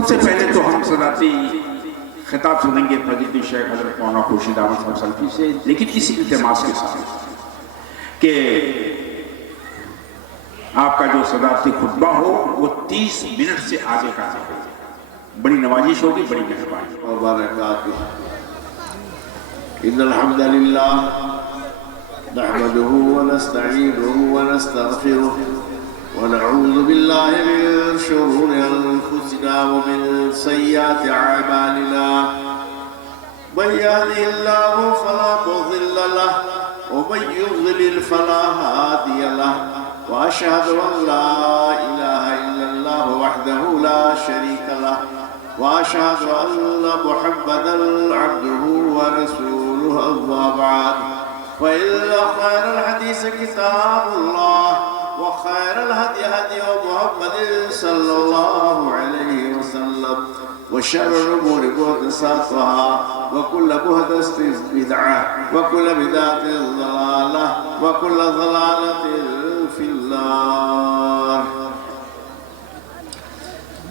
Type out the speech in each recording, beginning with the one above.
سب سے پہلے تو ہم صداتی خطاب سنیں گے فضیلت الشیخ حضرت مولانا خورشید احمد صاحب سلفی سے، لیکن اسی التماس کے ساتھ کہ آپ کا جو صدارتی خطبہ ہو وہ 30 منٹ سے آگے کا ہو، بڑی نوازش ہوگی، بڑی مہربانی اور برکاتہ۔ ان الحمد للہ نحمده ونستعینه ونستغفره ونعوذ باللہ من شرور انفسنا ومن سیئات اعمالنا، من يهده الله فلا مضل له ومن يضلل فلا هادي له، وأشهد أن لا إله إلا الله وحده لا شريك له، وأشهد أن محمدًا عبده ورسوله، أما بعد فإن خير الحديث كتاب الله وخير الهدي هدي محمد صلى الله عليه وسلم، وشر الأمور محدثاتها وكل محدثة بدعة وكل بدعة ضلالة وكل ضلالة في النار۔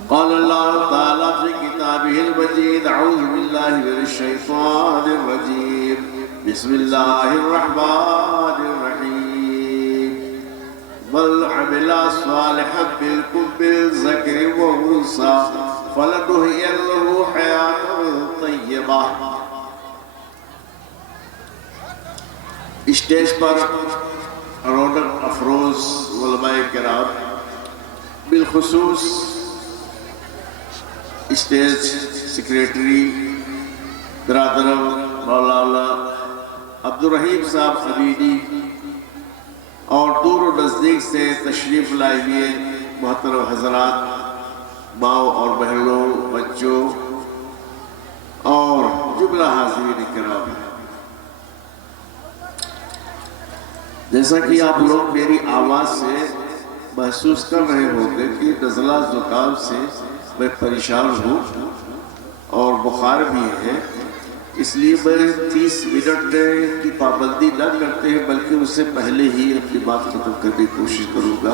قال الله تعالى في كتابه المجيد: أعوذ بالله من الشيطان الرجيم، بسم الله الرحمن الرحيم، من عمل صالحا منكم من ذكر وأنثى فلنحيينه حياة طيبة۔ اسٹیج پر رونق افروز علماء کرام، بالخصوص اسٹیج سیکریٹری برادر مولانا عبدالرحیم صاحب عبیدی اور دور و نزدیک سے تشریف لائے ہوئے محترم حضرات، ماؤں اور بہنوں، بچوں اور جملہ حاضرین کرام، جیسا کہ آپ لوگ میری آواز سے محسوس کر رہے ہوں گے کہ نزلہ زکام سے میں پریشان ہوں اور بخار بھی ہے، اس لیے میں 30 منٹ کی پابندی نہ کرتے ہیں بلکہ اس سے پہلے ہی اپنی بات ختم کرنے کی کوشش کروں گا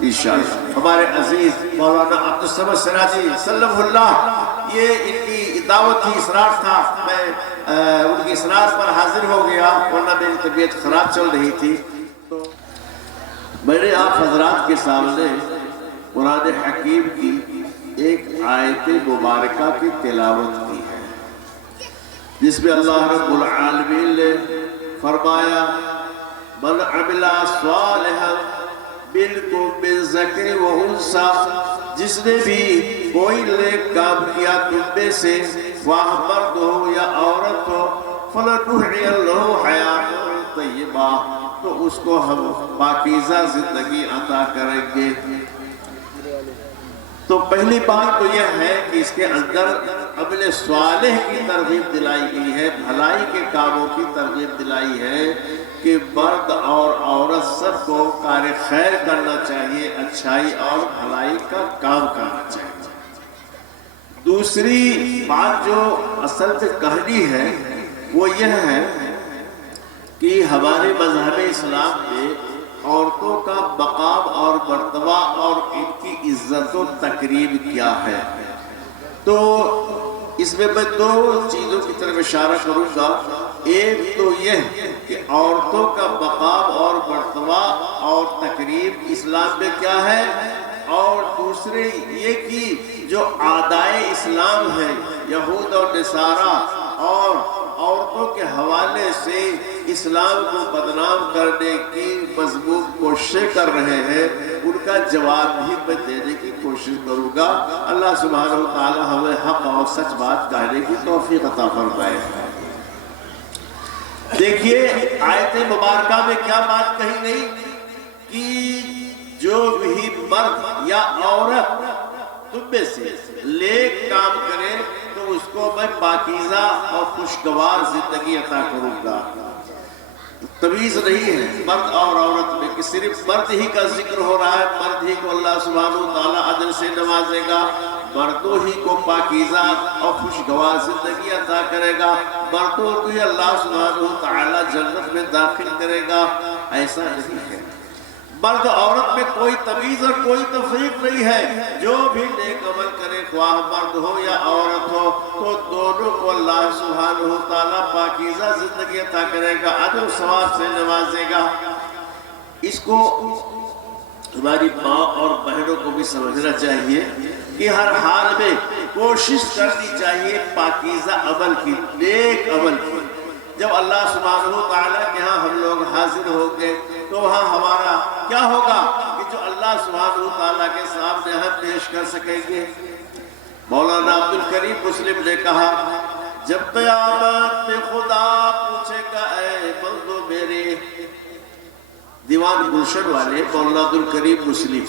انشاءاللہ۔ ہمارے عزیز مولانا عبدالصمد سراجی سلم اللہ، یہ ان کی دعوت تھی، اصرار تھا، میں ان کی اصرار پر حاضر ہو گیا، ورنہ میری طبیعت خراب چل رہی تھی۔ تو میں نے آپ حضرات کے سامنے قرآن حکیم کی ایک آیت مبارکہ کی تلاوت کی ہے، جس میں اللہ رب العالمین نے فرمایا: من عمل صالحا منکم من ذکر و انثی، جس نے بھی کوئی نیک کام کیا تم میں سے، خواہ مرد ہو یا عورت ہو، فلنحیینہ حیاۃ طیبہ، تو اس کو ہم پاکیزہ زندگی عطا کریں گے۔ تو پہلی بات تو یہ ہے کہ اس کے اندر عمل صالح کی ترغیب دلائی گئی ہے، بھلائی کے کاموں کی ترغیب دلائی ہے کہ مرد اور عورت سب کو کار خیر کرنا چاہیے، اچھائی اور بھلائی کا کام کرنا چاہیے۔ دوسری بات جو اصل میں کہنی ہے وہ یہ ہے کہ ہمارے مذہب اسلام میں عورتوں کا مقام اور مرتبہ اور ان کی عزت و تکریم کیا ہے۔ تو اس میں میں دو چیزوں کی طرف اشارہ کروں گا۔ ایک تو یہ کہ عورتوں کا مقام اور مرتبہ اور تکریم اسلام میں کیا ہے، اور دوسرے یہ کہ جو اعدائے اسلام ہیں، یہود اور نصارہ، اور عورتوں کے حوالے سے اسلام کو بدنام کرنے کی مضمون کوششیں کر رہے ہیں، ان کا جواب بھی میں دینے کی کوشش کروں گا۔ اللہ سبحانہ و تعالی ہمیں حق اور سچ بات کہنے کی توفیق عطا فرمائے۔ دیکھیے آیت مبارکہ میں کیا بات کہی گئی کہ جو بھی مرد یا عورت تم میں سے نیک کام کرے تو اس کو میں پاکیزہ اور خوشگوار زندگی عطا کروں گا۔ تمیز نہیں ہے مرد اور عورت میں کہ صرف مرد ہی کا ذکر ہو رہا ہے، مرد ہی کو اللہ سبحانہ و تعالیٰ اجر سے نوازے گا، مردوں ہی کو پاکیزہ اور خوشگوار زندگی عطا کرے گا، مردوں کو ہی اللہ سبحانہ و تعالیٰ جنت میں داخل کرے گا، ایسا نہیں ہے۔ مرد عورت میں کوئی تمیز اور کوئی تفریق نہیں ہے. جو بھی نیک عمل کرے خواہ مرد ہو یا عورت ہو تو دونوں کو اللہ سبحانہ تعالیٰ پاکیزہ زندگی عطا کرے گا، اجر و ثواب سے نوازے گا. اس کو ہماری ماں اور بہنوں کو بھی سمجھنا چاہیے کہ ہر حال میں کوشش کرنی چاہیے پاکیزہ عمل کی، نیک عمل کی. جب اللہ سبحانہ تعالیٰ کے ہاں ہم لوگ حاضر ہوں گے تو وہاں ہمارا کیا ہوگا کہ جو اللہ سبحانہ تعالیٰ کے سامنے ہم پیش کر سکیں گے. مولانا عبد الکریم مسلم نے کہا جب قیامت میں خدا پوچھے گا اے بندو میرے، دیوان گلشن والے مولانا عبد الکریم مسلم،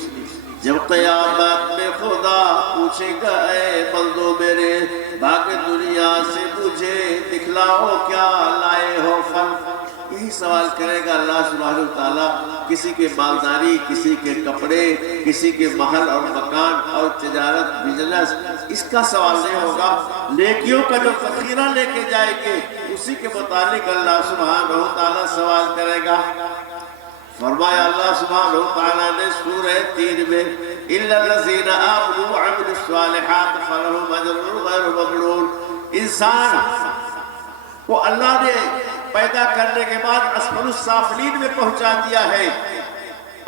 جب قیامت میں خدا پوچھے گا اے بندو میرے باقی دنیا سے مجھے دکھلاؤ کیا لائے ہو فن. یہی سوال کرے گا اللہ سبحانہ تعالیٰ. کسی کے مالداری، کسی کے کپڑے، کسی کے محل اور مکان اور تجارت بزنس، اس کا سوال نہیں ہوگا. نیکیوں کا جو ذخیرہ لے کے جائے گے اسی کے متعلق اللہ سبحانہ تعالیٰ سوال کرے گا. فرمایا اللہ سبحانہ تعالیٰ نے سورہ 3 میں اِلَّا الَّذِينَ آمَنُوا وَعَمِلُوا الصَّالِحَاتِ فَلَهُمْ أَجْرٌ غَيْرُ مَمْنُونٍ. انسان کو اللہ نے پیدا کرنے کے بعد اسفل السافلین میں پہنچا دیا ہے.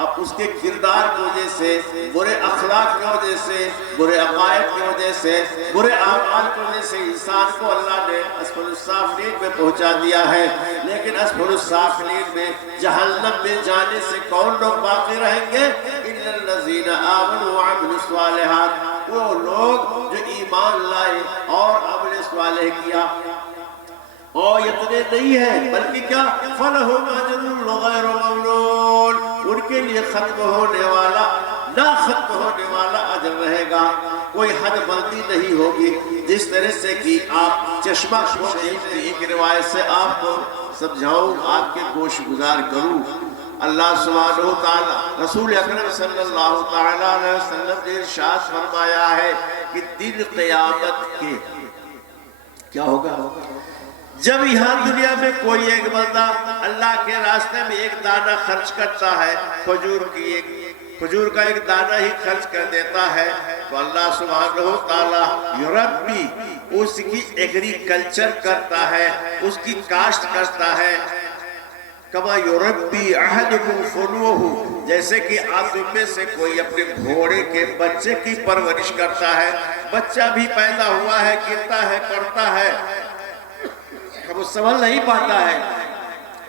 اب اس کے کردار کی وجہ سے، برے اخلاق کی وجہ سے، برے عقائد کی وجہ سے، برے اعمال کی وجہ سے انسان کو اللہ نے اسفل السافلین میں پہنچا دیا ہے. لیکن اسفل السافلین میں جہنم میں جانے سے کون لوگ باقی رہیں گے؟ اِلَّا الَّذِينَ آمَنُوا وَعَمِلُوا الصَّالِحَاتِ. وہ لوگ جو ایمان لائے اور عمل صالح کیا. اور اتنے نہیں ہے بلکہ کیا فَلَهُمْ أَجْرٌ غَيْرُ مَمْنُونٍ. ان کے لیے ختم ہونے والا، نہ ختم ہونے والا اجر رہے گا. کوئی حد بندی نہیں ہوگی. جس طرح سے کہ آپ چشمہ شریف کی ایک روایت سے آپ کو سمجھاؤں، آپ کے گوش گزار کروں. اللہ سبحانہ تعالیٰ رسول اکرم صلی اللہ تعالیٰ علیہ وسلم نے ارشاد فرمایا ہے کہ دن قیامت کے کیا ہوگا؟ جب یہاں دنیا میں کوئی ایک بندہ اللہ کے راستے میں ایک دانہ خرچ کرتا ہے، کھجور کا ایک دانہ ہی خرچ کر دیتا ہے، تو اللہ سبحانہ تعالیٰ یربی اس کی ایگریکلچر کرتا ہے، اس کی کاشت کرتا ہے. کما یربی احدکم فلوہ، جیسے کہ آپ میں سے کوئی اپنے گھوڑے کے بچے کی پرورش کرتا ہے. بچہ بھی پیدا ہوا ہے، گرتا ہے، پڑتا ہے، وہ سنبھل نہیں پاتا ہے.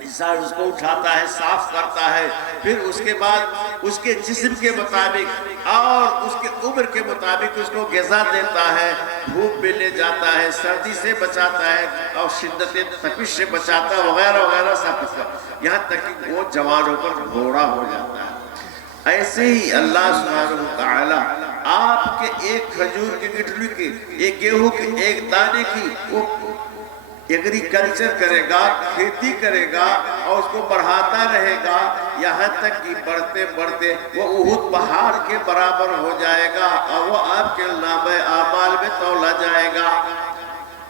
انسان اس کو اٹھاتا ہے، صاف کرتا ہے، پھر اس کے بعد اس کے جسم کے مطابق اور اس کے عمر کے مطابق اس کو غذا دیتا ہے، دھوپ میں لے جاتا ہے، سردی سے بچاتا ہے اور شدت تپش سے بچاتا ہے، وغیرہ وغیرہ سب کچھ، یہاں تک کہ وہ جوان ہو کر گھوڑا ہو جاتا ہے. ایسے ہی اللہ سبحانہ تعالیٰ آپ کے ایک کھجور کی گٹھلی کی، ایک گیہوں کے ایک دانے کی وہ ایگریکلچر کرے گا، کھیتی کرے گا اور اس کو بڑھاتا رہے گا، یہاں تک کہ بڑھتے بڑھتے وہ احد پہاڑ کے برابر ہو جائے گا اور وہ آپ کے نامہ اعمال میں تولا جائے گا.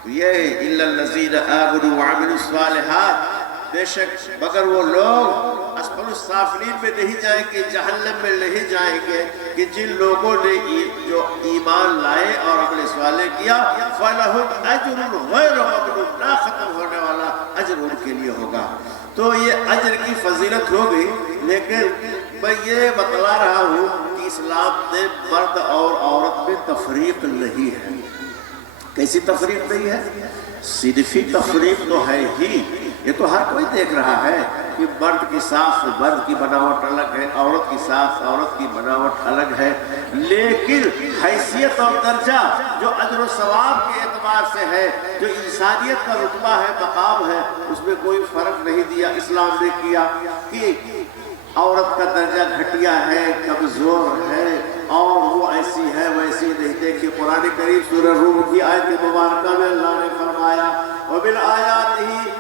یہ اِلَّا الَّذِينَ آمَنُوا وَعَمِلُوا الصَّالِحَاتِ. بے شک مگر وہ لوگ اسفل السافلین میں نہیں جائیں گے، جہنم میں نہیں جائیں گے کہ جن لوگوں نے جو ایمان لائے اور عمل صالح کیا. فَلَهُمْ أَجْرٌ غَيْرُ مَمْنُونٍ. نہ ختم ہونے والا اجر ان کے لیے ہوگا. تو یہ اجر کی فضیلت ہوگی، لیکن میں یہ بتلا رہا ہوں کہ اسلام نے مرد اور عورت میں تفریق نہیں ہے. کیسی تفریق نہیں ہے؟ صنفی تفریق تو ہے ہی. یہ تو ہر کوئی دیکھ رہا ہے کہ مرد کی ساخت مرد کی بناوٹ الگ ہے، عورت کی ساخت عورت کی بناوٹ الگ ہے، لیکن حیثیت اور درجہ جو اجر و ثواب کے اعتبار سے ہے، جو انسانیت کا رتبہ ہے، مقام ہے، اس میں کوئی فرق نہیں دیا اسلام نے کیا کہ عورت کا درجہ گھٹیا ہے، کمزور ہے اور وہ ایسی ہے ویسی نہیں. دیکھیے قرآن کریم سورہ روم کی آیت مبارکہ میں اللہ نے فرمایا وَبِالْآيَاتِهِ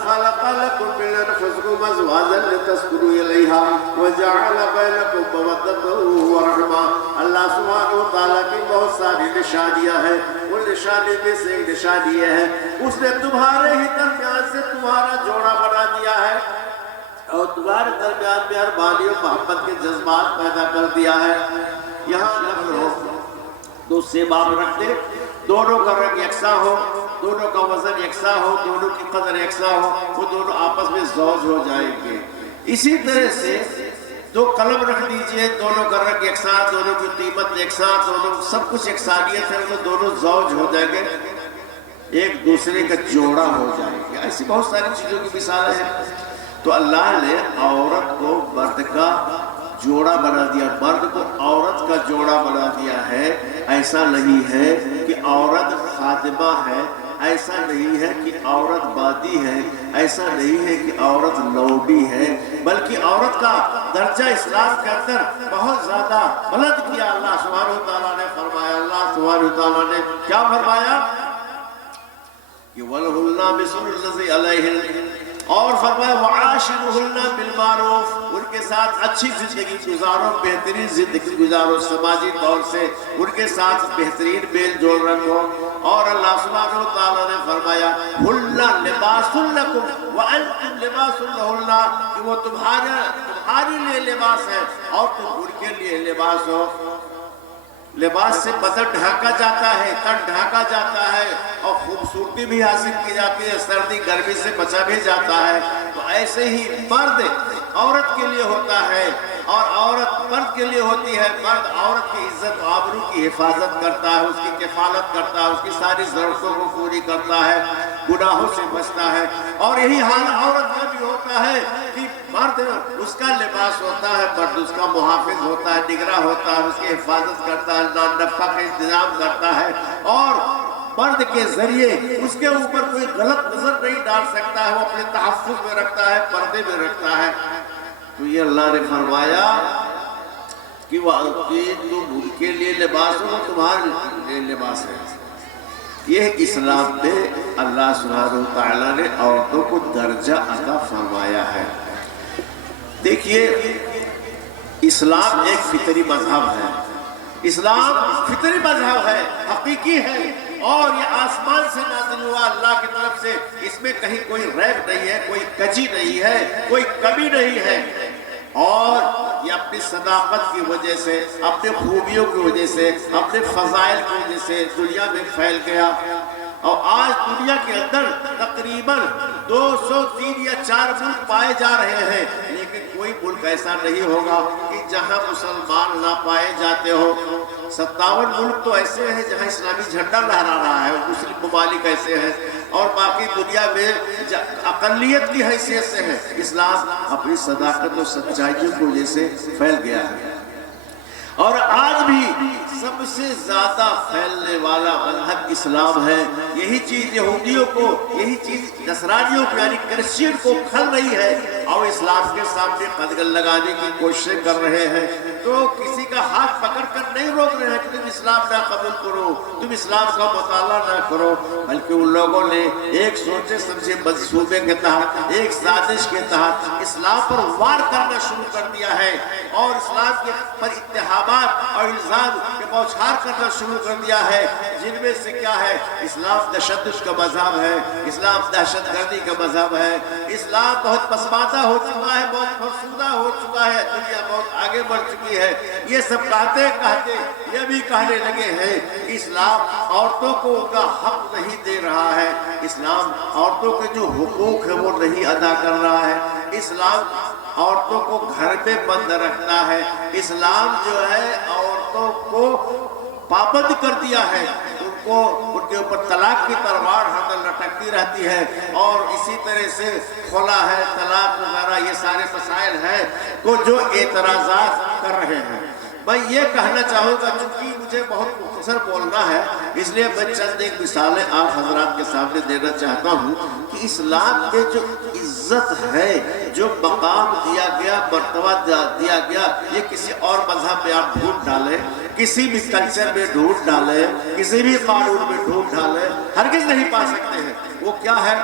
خَلَقَ لَكُم مِّنْ أَنفُسِكُمْ أَزْوَاجًا لِتَسْكُنُوا إِلَيْهَا وَجَعَلَ بَيْنَكُم مَّوَدَّةً وَرَحْمَةً. اللہ سبحانہ وتعالیٰ کی بہت ساری نشانیاں ہیں. وہ نشانی میں سے ایک نشانی یہ ہے اس نے تمہارے ہی درمیان سے تمہارا جوڑا بنا دیا ہے. اور تمہارے درمیان مہربانی و محبت کے جذبات پیدا کر دیا ہے. یہاں نفل ہو تو سے باپ رکھ دے، دونوں کا رنگ یکساں ہو، دونوں کا وزن یکساں ہو، دونوں کی قدر یکساں ہو، وہ دونوں آپس میں زوج ہو جائیں گے. اسی طرح سے دو قلم رکھ دیجئے، دونوں کا رنگ یکساں، دونوں کی قیمت یکساں، دونوں سب کچھ یکسانیت ہے، وہ دونوں زوج ہو جائیں گے، ایک دوسرے کا جوڑا ہو جائے گا. ایسی بہت ساری چیزوں کی مثال ہے. تو اللہ نے عورت کو مرد کا جوڑا بنا دیا، مرد کو عورت کا جوڑا بنا دیا ہے. ایسا نہیں ہے کہ عورت خادمہ ہے، ایسا نہیں ہے کہ عورت بادی ہے، ایسا نہیں ہے کہ عورت لوڈی ہے، بلکہ عورت کا درجہ اسلام کے اندر بہت زیادہ بلند کیا اللہ سبحانہ وتعالیٰ نے فرمایا. اللہ سبحانہ وتعالیٰ نے کیا فرمایا کہ وَلَهُنَّ مِثْلُ الَّذِي عَلَيْهِنَّ، اور فرمایا وَعَاشِرُهُنَّ بِالْمَعْرُوفِ، ان کے ساتھ اچھی زندگی گزارو، بہترین زندگی گزارو، سماجی طور سے ان کے ساتھ بہترین میل جول رکھو. اور اللہ سبحانہ وتعالیٰ نے فرمایا هُنَّ لِبَاسٌ لَكُمْ وَأَنْتُمْ لِبَاسٌ لَهُنَّ، کہ وہ تمہارے لیے لباس ہے اور تم ان کے لیے لباس ہو. لباس سے بدن ڈھانکا جاتا ہے، تن ڈھانکا جاتا ہے، اور خوبصورتی بھی حاصل کی جاتی ہے، سردی گرمی سے بچا بھی جاتا ہے. تو ایسے ہی مرد عورت کے لیے ہوتا ہے اور عورت مرد کے لیے ہوتی ہے. مرد عورت کی عزت و آبرو کی حفاظت کرتا ہے، اس کی کفالت کرتا ہے، اس کی ساری ضرورتوں کو پوری کرتا ہے، گناہوں سے بچتا ہے. اور یہی حال عورت کا بھی ہوتا ہے کہ مرد اس کا لباس ہوتا ہے، مرد اس کا محافظ ہوتا ہے، نگراں ہوتا ہے، اس کی حفاظت کرتا ہے، نفقہ کا انتظام کرتا ہے، اور مرد کے ذریعے اس کے اوپر کوئی غلط نظر نہیں ڈال سکتا ہے، وہ اپنے تحفظ میں رکھتا ہے، پردے میں رکھتا ہے. تو یہ اللہ نے فرمایا کہ تم ان کے لیے لباس ہو، تمہارے لیے لباس ہے. یہ اسلام میں اللہ سبحانہ وتعالیٰ نے عورتوں کو درجہ عطا فرمایا ہے. دیکھیے اسلام ایک فطری مذہب ہے، اسلام فطری مذہب ہے، حقیقی ہے، اور یہ آسمان سے نازل ہوا اللہ کی طرف سے. اس میں کہیں کوئی ریب نہیں ہے، کوئی کجی نہیں ہے، کوئی کمی نہیں ہے. اور یہ اپنی صداقت کی وجہ سے، اپنے خوبیوں کی وجہ سے، اپنے فضائل کی وجہ سے دنیا میں پھیل گیا. اور آج دنیا کے اندر تقریباً 203 یا 4 ملک پائے جا رہے ہیں، لیکن کوئی ملک ایسا نہیں ہوگا کہ جہاں مسلمان نہ پائے جاتے ہو. 57 ملک تو ایسے ہیں جہاں اسلامی جھنڈا لہرا رہا ہے، مسلم ممالک ایسے ہیں، اور باقی دنیا میں اقلیت کی حیثیت سے ہے. اسلام اپنی صداقت و سچائیوں کی وجہ سے پھیل گیا ہے. اور آج بھی سب سے زیادہ پھیلنے والا مذہب اسلام ہے. یہی چیز یہودیوں کو، یہی چیز نصرانیوں کو یعنی کرسچین کو کھل رہی ہے، اور اسلام کے سامنے قدغن لگانے کی کوششیں کر رہے ہیں. تو کسی کا ہاتھ پکڑ کر نہیں روک رہے ہیں کہ تم اسلام نہ قبول کرو، تم اسلام کا مطالعہ نہ کرو، بلکہ ان لوگوں نے ایک سوچے سمجھے منصوبے کے تحت، ایک سازش کے تحت اسلام پر وار کرنا شروع کر دیا ہے، اور اسلام کے پر اتہامات اور الزام کے بوچھار کرنا شروع کر دیا ہے، جن میں سے کیا ہے؟ اسلام تشدد کا مذہب ہے، اسلام دہشت گردی کا مذہب ہے، اسلام بہت پسماندہ ہو چکا ہے، بہت فرسودہ ہو چکا ہے، دنیا بہت آگے بڑھ چکی ہے. یہ سب کہتے کہتے یہ بھی کہنے لگے ہیں کہ اسلام عورتوں کو ان کا حق نہیں دے رہا ہے، اسلام عورتوں کے جو حقوق ہے وہ نہیں ادا کر رہا ہے، اسلام عورتوں کو گھر میں بند رکھتا ہے، اسلام جو ہے عورتوں کو پابند کر دیا ہے، ان کے اوپر طلاق کی تلوار ہر لٹکتی رہتی ہے، اور اسی طرح سے خلا ہے، طلاق وغیرہ یہ سارے مسائل ہیں کو جو اعتراضات کر رہے ہیں. میں یہ کہنا چاہوں گا، چونکہ مجھے بہت مختصر بولنا ہے، اس لیے میں چند ایک مثالیں آپ حضرات کے سامنے دینا چاہتا ہوں کہ اسلام کے جو عزت ہے، جو مقام دیا گیا، مرتبہ دیا گیا، یہ کسی اور مذہب میں آپ ڈھونڈ ڈالیں، کسی بھی کلچر میں ڈھونڈ ڈالیں، کسی بھی قانون میں ڈھونڈ ڈالیں، ہرگز نہیں پا سکتے ہیں. وہ کیا ہے؟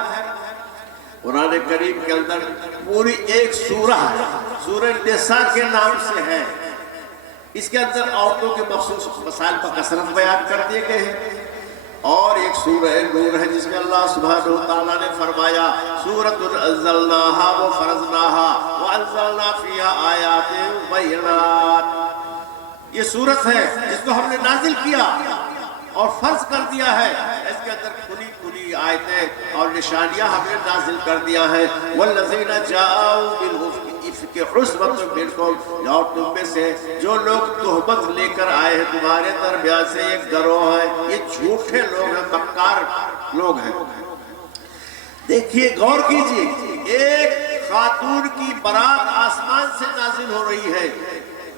قرآن کریم کے اندر پوری ایک سورہ ہے، سورہ نساء کے نام سے ہے. اس کے اندر عورتوں کے مخصوص مسائل پر کثرت بیان کر دیے گئے ہیں. اور ایک سورہ نور ہے جس میں اللہ سبحانہ وتعالیٰ نے فرمایا سورۃ انزلناہا وفرضناہا وَأَنزَلْنَا فِيهَا آيَاتٍ بَيِّنَاتٍ، یہ سورت ہے جس کو ہم نے نازل کیا اور فرض کر دیا ہے، اس کے اندر کھلی کھلی آیتیں اور نشانیاں ہم نے نازل کر دیا ہے۔ وَالَّذِينَ جَاءُوا بِالْإِفْكِ عُصْبَةٌ مِّنكُمْ، اور تم میں سے جو لوگ تہمت لے کر آئے ہیں تمہارے درمیان سے ایک گروہ ہے، یہ جھوٹے لوگ ہیں، مکار لوگ ہیں۔ دیکھیے غور کیجئے، ایک خاتون کی برات آسمان سے نازل ہو رہی ہے،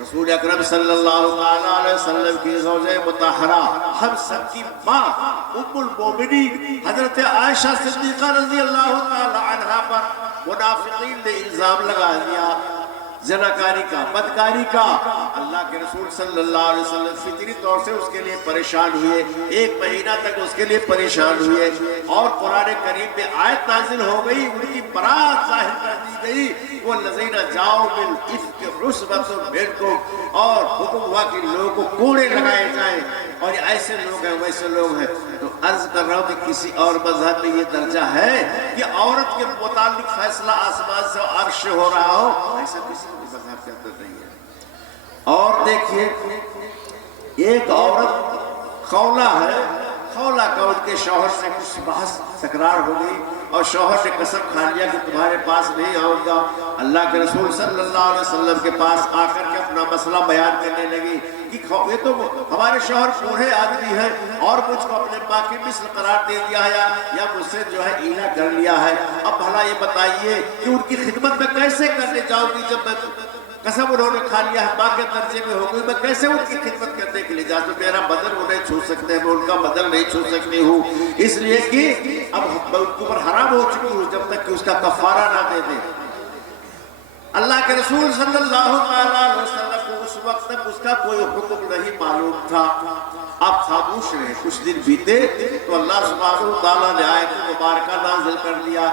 رسول اکرم صلی اللہ علیہ وسلم کی زوجہ مطہرہ، ہم سب کی ماں ام المومنین حضرت عائشہ صدیقہ رضی اللہ تعالی عنہ پر منافقین نے الزام لگا دیا زناکاری کا، بدکاری کا۔ اللہ کے رسول صلی اللہ علیہ وسلم فطری طور سے اس کے لیے پریشان ہوئے، ایک مہینہ تک اس کے لیے پریشان ہوئے، اور قرآن کریم میں آیت نازل ہو گئی، ان کی برات ظاہر کر دی گئی، وَالَّذِينَ جَاءُوا بِالْإِفْكِ عُصْبَةٌ مِّنكُمْ، اور حکم ہوا کہ لوگوں کو کوڑے لگائے جائیں، اور یہ ایسے لوگ ہیں ویسے لوگ ہیں۔ تو عرض کر رہا ہوں کہ کسی اور مذہب میں یہ درجہ ہے کہ عورت کے متعلق فیصلہ آسمان سے عرش ہو رہا ہو، ایسا کسی مذہب کے اندر نہیں ہے۔ اور دیکھیے ایک عورت خولہ ہے، خولہ کا ان کے شوہر سے کچھ بحث تکرار ہو گئی، اور شوہر نے قسم کھا لیا کہ تمہارے پاس نہیں آؤں گا۔ اللہ کے رسول صلی اللہ علیہ وسلم کے پاس آ کر کے اپنا مسئلہ بیان کرنے لگی کہ یہ تو ہمارے شوہر بوڑھے آدمی ہیں اور مجھ کو اپنے ماں کی مثل قرار دے دیا ہے یا مجھ سے جو ہے اینا کر لیا ہے، اب بھلا یہ بتائیے کہ ان کی خدمت میں کیسے کرنے جاؤں گی؟ جب میں قسم انہوں نے کھا لیا ہے ماں کے درجے میں ہو گئی، میں کیسے ان کی خدمت کرنے کے لیے جاتا ہوں؟ میرا بدن وہ نہیں چھو سکتے ہیں، میں ان کا بدن نہیں چھو سکتی ہوں، اس لیے کہ اب میں ان کے اوپر حرام ہو چکی ہوں جب تک کہ اس کا کفارہ نہ دے دیں۔ اللہ کے رسول صلی اللہ علیہ وسلم کو اس وقت تک اس کا کوئی حکم نہیں معلوم تھا، آپ خاموش رہے۔ کچھ دن بیتے تو اللہ سبحانہ وتعالیٰ نے آیت مبارکہ نازل کر دیا۔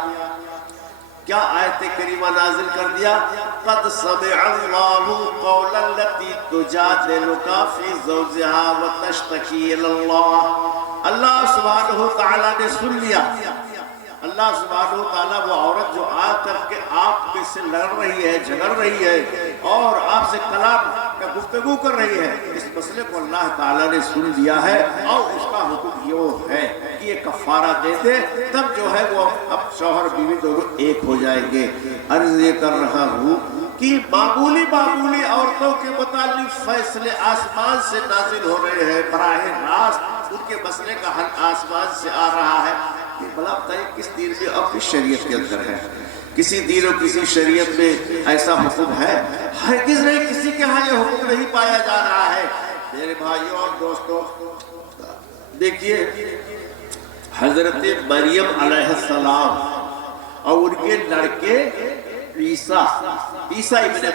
کیا آیت کریمہ نازل کر دیا؟ قد سمع اللہ قول التي تجادلك في زوجها وتشتكي الى اللہ، اللہ سبحانہ وتعالیٰ نے سن لیا۔ اللہ سبحانہ وتعالیٰ وہ عورت جو آ کر کے آپ کے سے لڑ رہی ہے، جھگڑ رہی ہے اور آپ سے کلام کا گفتگو کر رہی ہے، اس مسئلے کو اللہ تعالیٰ نے سن لیا ہے، اور اس کا حکم یہ ہے کہ یہ کفارہ دے دے، تب جو ہے وہ اب شوہر بیوی دونوں ایک ہو جائیں گے۔ عرض یہ کر رہا ہوں کہ معمولی عورتوں کے متعلق فیصلے آسمان سے نازل ہو رہے ہیں، براہ راست ان کے مسئلے کا حل آسمان سے آ رہا ہے۔ یہ بلا بتائیے کس دین میں اب کس شریعت کے اندر ہے؟ کسی دین اور کسی شریعت میں ایسا حکم ہے؟ ہرگز نہیں، کسی کے ہاں یہ حکم نہیں پایا جا رہا ہے۔ میرے بھائیوں اور دوستوں، دیکھیے حضرت مریم علیہ السلام اور ان کے لڑکے عیسیٰ ابن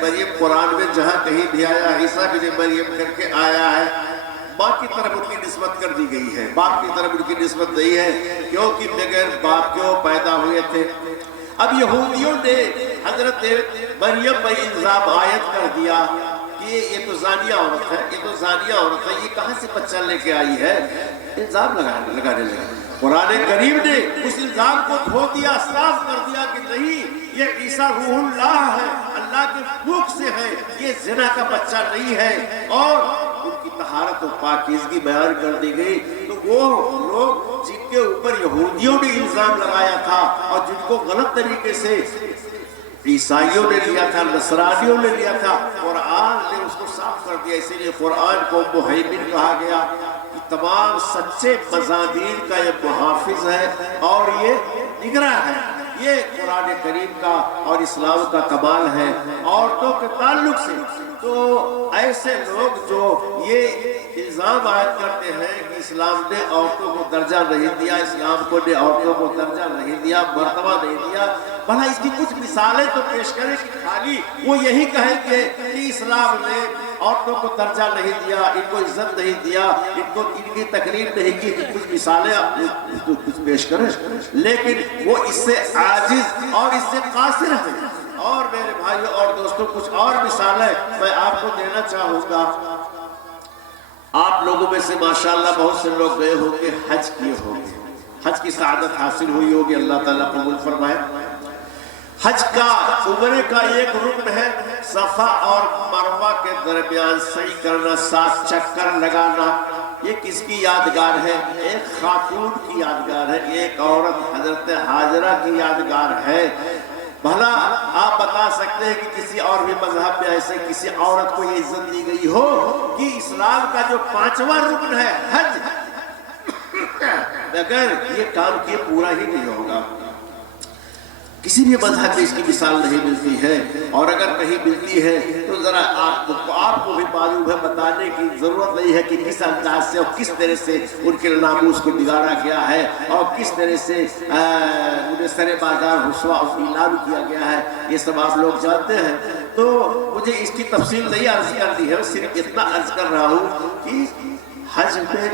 مریم، قرآن میں جہاں کہیں بھی آیا عیسیٰ ابن مریم کر کے آیا ہے، باپ کی طرف ان کی نسبت کر دی گئی ہے، باپ کی طرف ان کی نسبت نہیں ہے، کیونکہ بغیر باپ کے وہ پیدا ہوئے تھے۔ اب یہودیوں نے حضرت مریم پر الزام عائد کر دیا کہ یہ تو زانیہ عورت ہے، یہ کہاں سے بچہ لے کے آئی ہے، الزام لگانے لگا۔ قرآن کریم نے اس الزام کو کھو دیا، صاف کر دیا کہ نہیں، یہ عیسیٰ روح اللہ ہے، اللہ کے پھوک سے ہے، یہ زنا کا بچہ نہیں ہے، اور ان کی طہارت و پاکیزگی بیان کر دی گئی۔ تو وہ لوگ جن کے اوپر یہودیوں نے الزام لگایا تھا اور جن کو غلط طریقے سے عیسائیوں نے لیا تھا، نصرانیوں نے لیا تھا، قرآن نے اس کو صاف کر دیا۔ اسی لیے قرآن کو مہیمن کہا گیا، تمام سچے مضامین کا یہ محافظ ہے اور یہ نگراں ہے۔ یہ قرآن کریم کا اور اسلام کا کمال ہے۔ عورتوں کے تعلق سے تو ایسے لوگ جو یہ الزام عائد کرتے ہیں کہ اسلام نے عورتوں کو درجہ نہیں دیا، اسلام کو نے عورتوں کو درجہ نہیں دیا، مرتبہ نہیں دیا، بھلا اس کی کچھ مثالیں تو پیش کریں کہ خالی وہ یہی کہیں گے کہ اسلام نے عورتوں کو درجہ نہیں دیا، ان کو عزت نہیں دیا، ان کی تقریر نہیں کی، کچھ مثالیں کچھ پیش کریں، لیکن وہ اس سے عاجز اور اس سے قاصر ہیں۔ اور میرے بھائیوں اور دوستوں، کچھ اور مثالیں میں آپ کو دینا چاہوں گا۔ آپ لوگوں میں سے ماشاءاللہ بہت سے لوگ گئے ہوں گے، حج کیے ہوں گے، حج کی سعادت حاصل ہوئی ہوگی، اللہ تعالیٰ قبول فرمائے۔ حج کا عمرے کا ایک رکن ہے صفا اور مروہ کے درمیان سعی کرنا، 7 چکر لگانا۔ یہ کس کی یادگار ہے؟ ایک خاتون کی یادگار ہے، ایک عورت حضرت حاجرہ کی یادگار ہے۔ بھلا آپ بتا سکتے ہیں کہ کسی اور بھی مذہب میں ایسے کسی عورت کو یہ عزت دی گئی ہو کہ اسلام کا جو 5واں رکن ہے حج، اگر یہ کام کیے پورا ہی نہیں ہوگا؟ کسی بھی مذہب میں اس کی مثال نہیں ملتی ہے، اور اگر کہیں ملتی ہے تو ذرا آپ کو بھی معلوم ہے، بتانے کی ضرورت نہیں ہے کہ کس انداز سے اور کس طرح سے ان کے ناموس کو بگاڑا گیا ہے اور کس طرح سے انہیں سر بازار رسوا اور نیلام کیا گیا ہے، یہ سب آپ لوگ جانتے ہیں۔ تو مجھے اس کی تفصیل نہیں عرض کرنی ہے، صرف اتنا عرض کر رہا ہوں کہ حج میں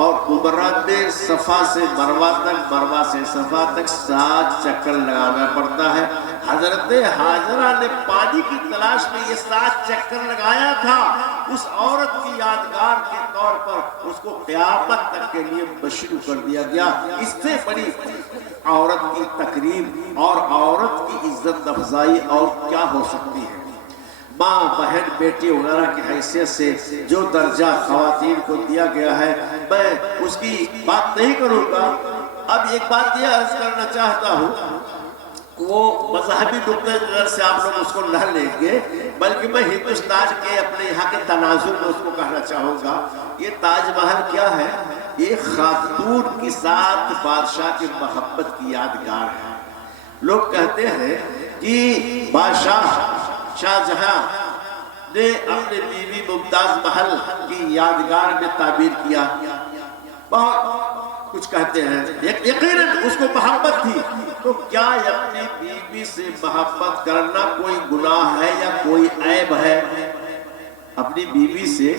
اور عمرہ میں صفا سے مروہ تک، مروہ سے صفا تک 7 چکر لگانا پڑتا ہے۔ حضرت حاجرہ نے پانی کی تلاش میں یہ 7 چکر لگایا تھا، اس عورت کی یادگار کے طور پر اس کو قیامت تک کے لیے مشروع کر دیا گیا۔ اس سے بڑی عورت کی تقریب اور عورت کی عزت افزائی اور کیا ہو سکتی ہے؟ ماں، بہن، بیٹی وغیرہ کی حیثیت سے جو درجہ خواتین کو دیا گیا ہے، میں اس کی بات نہیں کروں گا۔ اب ایک بات یہ عرض کرنا چاہتا ہوں، وہ مذہبی نقطۂ نظر سے آپ لوگ اس کو نہ لیں گے، بلکہ میں ہندوستان کے اپنے یہاں کے تناظر میں اس کو کہنا چاہوں گا۔ یہ تاج محل کیا ہے؟ یہ خاتون کے ساتھ بادشاہ کی محبت کی یادگار ہے۔ لوگ کہتے ہیں کہ بادشاہ شاہ جہاں نے اپنے بیوی ممتاز محل کی یادگار میں تعبیر کیا، بہت کچھ کہتے ہیں، یقیناً اس کو محبت تھی۔ تو کیا اپنی بیوی سے محبت کرنا کوئی گناہ ہے یا کوئی عیب ہے؟ اپنی بیوی سے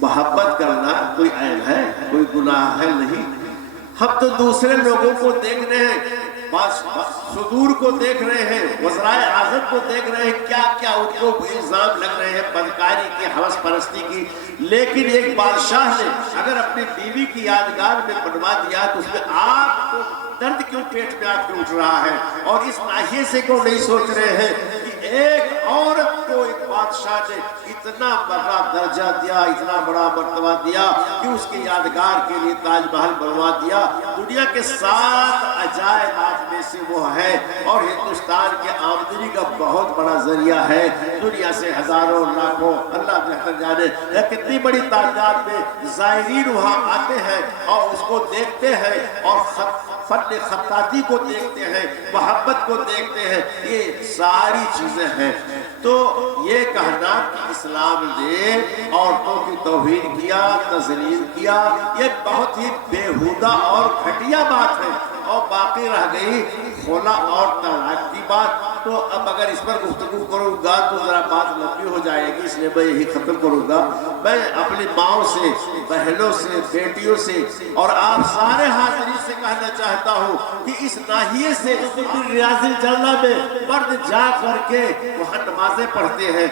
محبت کرنا کوئی عیب ہے، کوئی گناہ ہے نہیں۔ ہم تو دوسرے لوگوں کو دیکھ رہے ہیں، صدور کو دیکھ رہے ہیں، وزرائے اعظم کو دیکھ رہے ہیں، کیا کیا ان کو الزام لگ رہے ہیں بدکاری کی، ہوس پرستی کی، لیکن ایک بادشاہ نے اگر اپنی بیوی کی یادگار میں بنوا دیا تو اس میں آپ کو درد کیوں پیٹ میں آپ کے اٹھ رہا ہے؟ اور اس ناحیے سے کیوں نہیں سوچ رہے ہیں کہ ایک عورت کو ایک بادشاہ نے اتنا بڑا درجہ دیا، اتنا بڑا مرتبہ دیا کہ اس کی یادگار کے لیے تاج محل بنوا دیا۔ دنیا کے 7 عجائبات میں سے وہ ہے، اور ہندوستان کے آمدنی کا بہت بڑا ذریعہ ہے۔ دنیا سے ہزاروں لاکھوں، اللہ بہتر جانے کتنی بڑی تعداد میں زائرین وہاں آتے ہیں اور اس کو دیکھتے ہیں، اور فن خطاطی کو دیکھتے ہیں، محبت کو دیکھتے ہیں، یہ ساری چیزیں ہیں۔ تو یہ کہنا کہ اسلام نے عورتوں کی توہین کیا، تذلیل کیا، یہ بہت ہی بےہودہ اور گھٹیا بات ہے، اور باقی رہ گئی خلا اور طلاق کی بات۔ تو اب اگر اس پر گفتگو کروں گا تو ذرا بات لمبی ہو جائے گی، اس لیے میں یہی ختم کروں گا۔ میں اپنی ماؤں سے، بہنوں سے، بیٹیوں سے اور آپ سارے حاضرین سے کہنا چاہتا ہوں کہ اس ناحیے سے ریاض الجنہ میں مرد جا کر کے وہاں نمازیں پڑھتے ہیں۔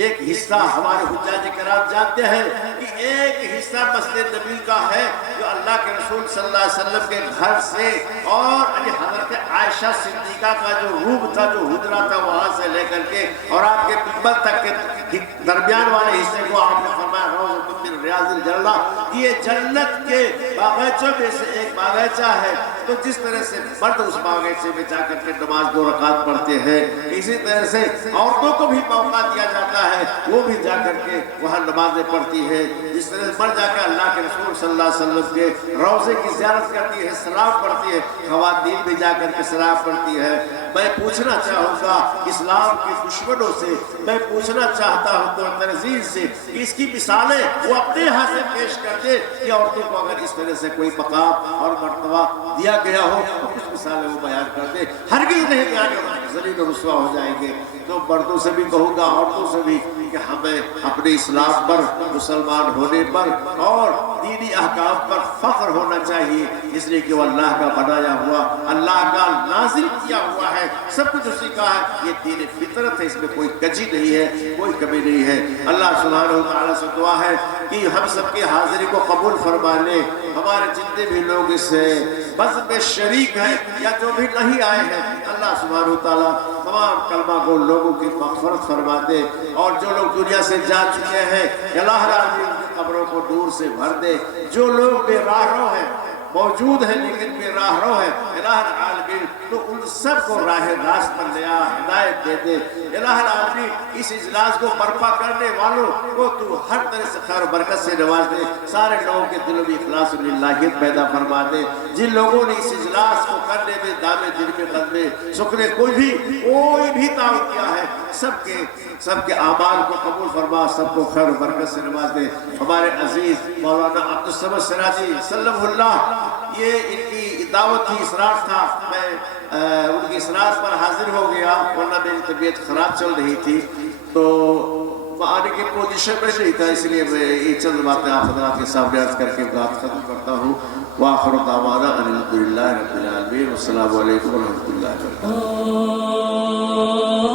ایک حصہ ہمارے حجاج کرام جانتے ہیں کہ ایک حصہ مسجد نبی کا ہے جو اللہ کے رسول صلی اللہ علیہ وسلم کے گھر سے اور حضرت عائشہ صدیقہ کا جو روم تھا، جو حجرہ تھا، وہاں سے لے کر کے اور آپ کے منبر تک کے درمیان والے حصے کو آپ نے فرمایا روضۃ من ریاض الجنہ، یہ جنت کے باغیچوں میں سے ایک باغیچہ ہے۔ تو جس طرح سے مرد اس باغیچے میں جا کر کے نماز 2 رکعت پڑھتے ہیں، اسی طرح سے عورتوں کو بھی موقع دیا جاتا ہے، وہ بھی جا کر کے وہاں نمازیں پڑھتی ہے۔ جس طرح سے مرد جا کر اللہ کے رسول صلی اللہ علیہ وسلم کے روضے کی زیارت کرتی ہے، سلام پڑھتی ہے، خواتین بھی جا کر کے سلام پڑھتی ہے۔ میں پوچھنا چاہوں گا اسلام کے دشمنوں سے، میں پوچھنا چاہتا ہوں معترضین سے کہ اس کی مثالیں وہ اپنے یہاں سے پیش کر دے کہ عورتوں کو اگر اس طرح سے کوئی مقام اور مرتبہ دیا گیا ہو تو کچھ مثالیں وہ بیان کر دے۔ ہرگز نہیں بیان ذلیل و رسوا ہو جائیں گے۔ تو مردوں سے بھی کہوں گا، عورتوں سے بھی، کہ ہمیں اپنے اسلام پر، مسلمان ہونے پر اور دینی احکام پر فخر ہونا چاہیے، اس لیے کہ وہ اللہ کا بنایا ہوا، اللہ کا نازل کیا ہوا ہے، سب کچھ اسی کا ہے۔ یہ دین فطرت ہے، اس میں کوئی کجی نہیں ہے، کوئی کمی نہیں ہے۔ اللہ سبحانہ و تعالیٰ سے دعا ہے کہ ہم سب کی حاضری کو قبول فرما لے. ہمارے جتنے بھی لوگ اس بزم میں شریک ہیں یا جو بھی نہیں آئے ہیں، اللہ سبحانہ وتعالیٰ تمام کلمہ گو لوگوں کی مغفرت فرما دے، اور جو لوگ دنیا سے جا چکے ہیں الہ العالمین ان کی قبروں کو نور سے بھر دے. جو لوگ بے راہ رو ہیں، موجود ہیں لیکن بے راہ رو ہے، الہ العالمین تو ان سب کو راہ راست پر لیا ہدایت دے دے. الہ العالمین اس اجلاس کو برپا کرنے والوں کو تو ہر طرح سے خیر و برکت سے نواز دے. سارے لوگوں کے دلوں میں اخلاص و للہیت پیدا فرما دے. جن لوگوں نے اس اجلاس کو کرنے میں دامے دل میں قدمے سکنے کوئی بھی تعاون کیا ہے، سب کے اعمال کو قبول فرما، سب کو خیر و برکت سے نواز دے. ہمارے عزیز مولانا عبدالصمد سراجی سلم اللہ، یہ ان کی دعوت تھی، اصرار تھا، میں ان کی اصرار پر حاضر ہو گیا، ورنہ میری طبیعت خراب چل رہی تھی تو آنے کی پوزیشن میں نہیں تھا، اس لیے میں یہ چند باتیں آپ حضرات کے سامنے عرض کر کے بات ختم کرتا ہوں. وآخر دعوانا الحمدللہ رب العالمین، والسلام علیکم ورحمۃ اللہ وبرکاتہ.